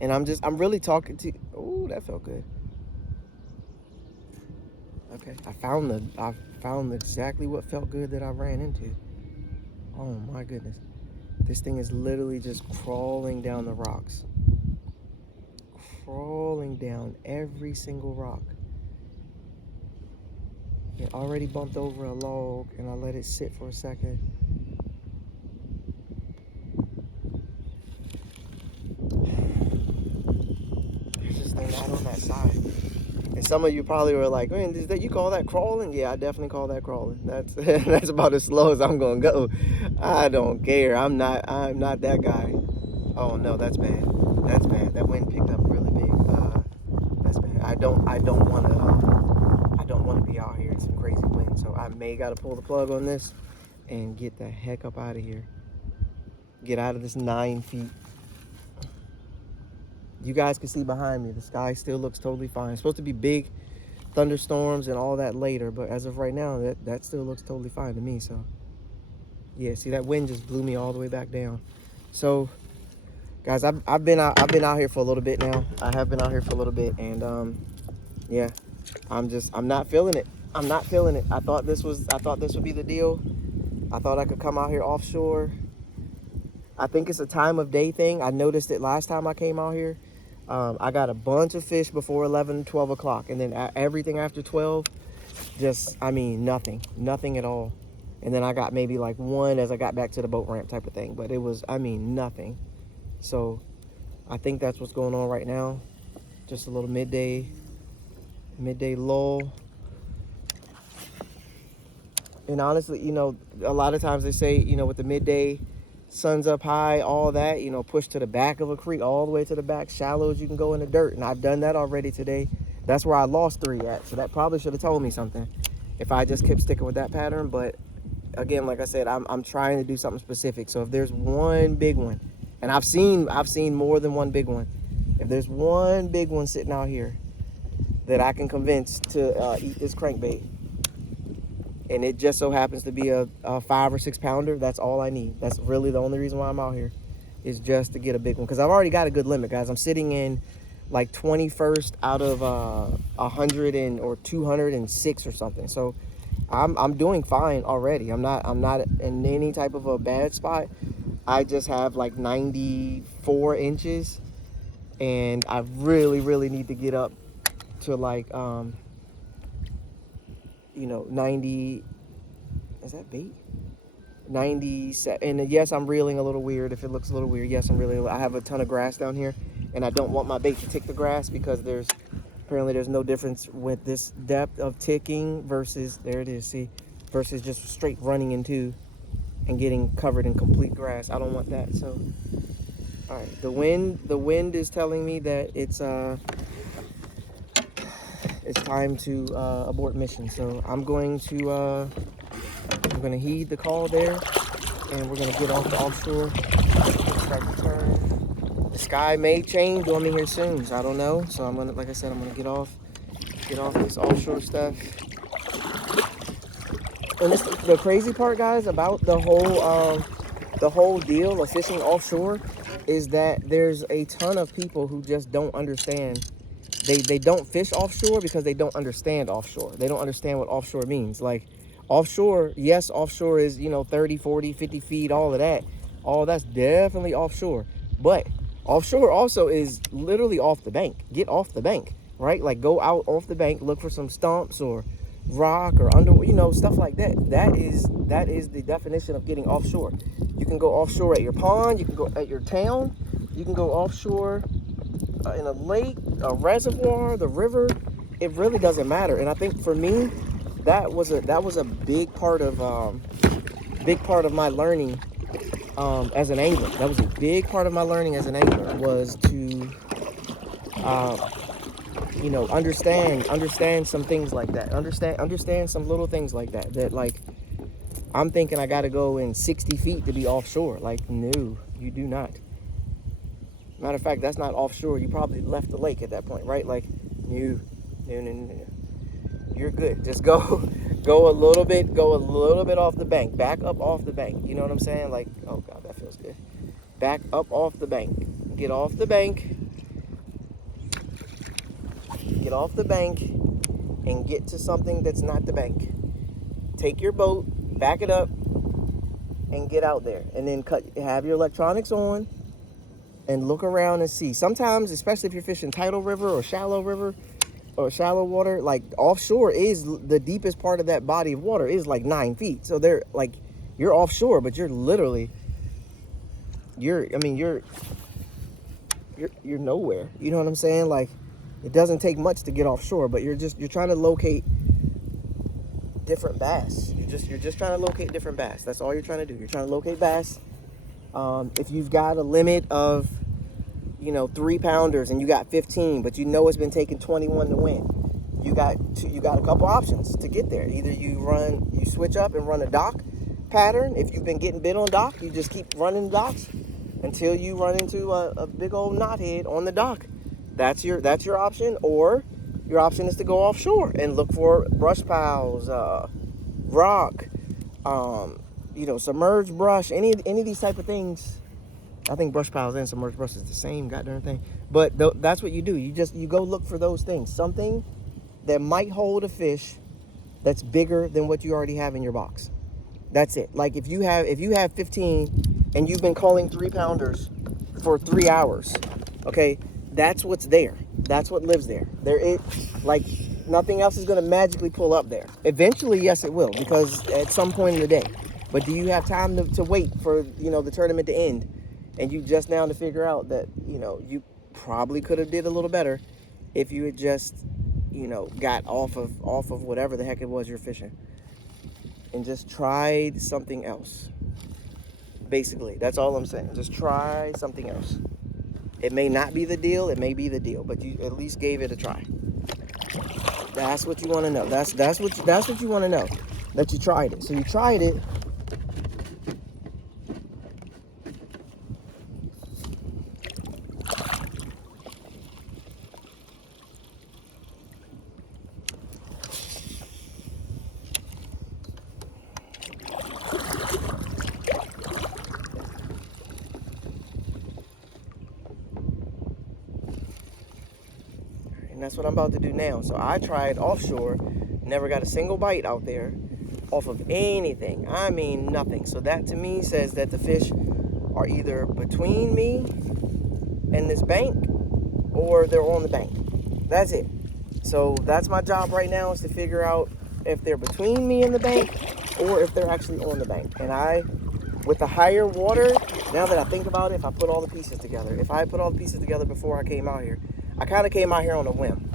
And I'm really talking to, oh, that felt good. Okay, I found exactly what felt good that I ran into. Oh my goodness. This thing is literally just crawling down the rocks. Crawling down every single rock. It already bumped over a log and I let it sit for a second. There's this thing out on that side. And some of you probably were like, man, you call that crawling? Yeah, I definitely call that crawling. That's that's about as slow as I'm gonna go. I don't care. I'm not that guy. Oh no, that's bad. That's bad. That wind picked up really big. That's bad. I don't wanna be out here in some crazy wind. So I may gotta pull the plug on this and get the heck up out of here. Get out of this 9 feet. You guys can see behind me, the sky still looks totally fine. It's supposed to be big thunderstorms and all that later, but as of right now, that still looks totally fine to me. So yeah, see, that wind just blew me all the way back down. So guys, I've been out here for a little bit now. I have been out here for a little bit, and yeah, I'm not feeling it. I'm not feeling it. I thought this would be the deal. I thought I could come out here offshore. I think it's a time of day thing. I noticed it last time I came out here. I got a bunch of fish before 11, 12 o'clock. And then everything after 12, nothing at all. And then I got maybe like one as I got back to the boat ramp type of thing. But it was, nothing. So I think that's what's going on right now. Just a little midday lull. And honestly, a lot of times they say, with the midday, sun's up high, all that, push to the back of a creek, all the way to the back, shallows, you can go in the dirt. And I've done that already today. That's where I lost 3 at. So that probably should have told me something if I just kept sticking with that pattern. But again, like I said, I'm trying to do something specific. So if there's one big one, and I've seen more than one big one, if there's one big one sitting out here that I can convince to eat this crankbait, and it just so happens to be a 5 or 6 pounder, that's all I need. That's really the only reason why I'm out here, is just to get a big one. Because I've already got a good limit, guys. I'm sitting in like 21st out of 100 or 206 or something. So I'm doing fine already. I'm not in any type of a bad spot. I just have like 94 inches, and I really need to get up to like 90, is that bait? 97, and yes, I'm reeling a little weird. If it looks a little weird, yes, I have a ton of grass down here, and I don't want my bait to tick the grass, because apparently there's no difference with this depth of ticking versus, there it is, see, versus just straight running into and getting covered in complete grass. I don't want that. So, all right, the wind is telling me that it's time to abort mission. So I'm going to heed the call there, and we're gonna get off the offshore, start to turn. The sky may change on me here soon, so I don't know. So I'm gonna, like I said, I'm gonna get off this offshore stuff. And this, the crazy part, guys, about the whole deal of fishing offshore, is that there's a ton of people who just don't understand. They don't fish offshore because they don't understand offshore. They don't understand what offshore means. Like, offshore, yes, offshore is, 30, 40, 50 feet, all of that. All that's definitely offshore. But offshore also is literally off the bank. Get off the bank, right? Like, go out off the bank, look for some stumps or rock or stuff like that. That is the definition of getting offshore. You can go offshore at your pond, you can go at your town, you can go offshore in a lake, a reservoir, the river. It really doesn't matter. And I think for me, that was a big part of my learning as an angler. That was a big part of my learning as an angler, was to understand some things like that. Understand some little things like that. That, like, I'm thinking I got to go in 60 feet to be offshore. Like, no, you do not. Matter of fact, that's not offshore. You probably left the lake at that point, right? Like, no. You're good. Just go a little bit off the bank. Back up off the bank. You know what I'm saying? Like, oh God, that feels good. Back up off the bank. Get off the bank get off the bank and get to something that's not the bank. Take your boat, back it up, and get out there. And then have your electronics on and look around and see. Sometimes, especially if you're fishing tidal river or shallow water, like offshore is the deepest part of that body of water is like 9 feet. So they're like, you're offshore, but you're literally, you're nowhere. You know what I'm saying? Like, it doesn't take much to get offshore, but you're trying to locate different bass. You're just trying to locate different bass. That's all you're trying to do. You're trying to locate bass. If you've got a limit of 3-pounders and you got 15, but it's been taking 21 to win, you got a couple options to get there. Either you switch up and run a dock pattern. If you've been getting bit on dock, you just keep running docks until you run into a big old knothead on the dock. That's your option. Or your option is to go offshore and look for brush piles, rock, submerged brush, any of these type of things. I think brush piles and submerged brush is the same goddamn thing. But that's what you do. You go look for those things. Something that might hold a fish that's bigger than what you already have in your box. That's it. Like if you have 15 and you've been calling 3-pounders for 3 hours, okay, that's what's there. That's what lives there. Like nothing else is going to magically pull up there. Eventually, yes, it will, because at some point in the day. But do you have time to wait for the tournament to end, and you just now to figure out that you probably could have did a little better if you had just got off of whatever the heck it was you're fishing and just tried something else. Basically, that's all I'm saying. Just try something else. It may not be the deal, it may be the deal, but you at least gave it a try. That's what you want to know. That's what you want to know. That you tried it. So you tried it. And that's what I'm about to do now. So I tried offshore, never got a single bite out there off of anything. I mean, nothing. So that to me says that the fish are either between me and this bank or they're on the bank. That's it. So that's my job right now, is to figure out if they're between me and the bank or if they're actually on the bank. And with the higher water, now that I think about it, if I put all the pieces together, if I put all the pieces together before I came out here, I kind of came out here on a whim.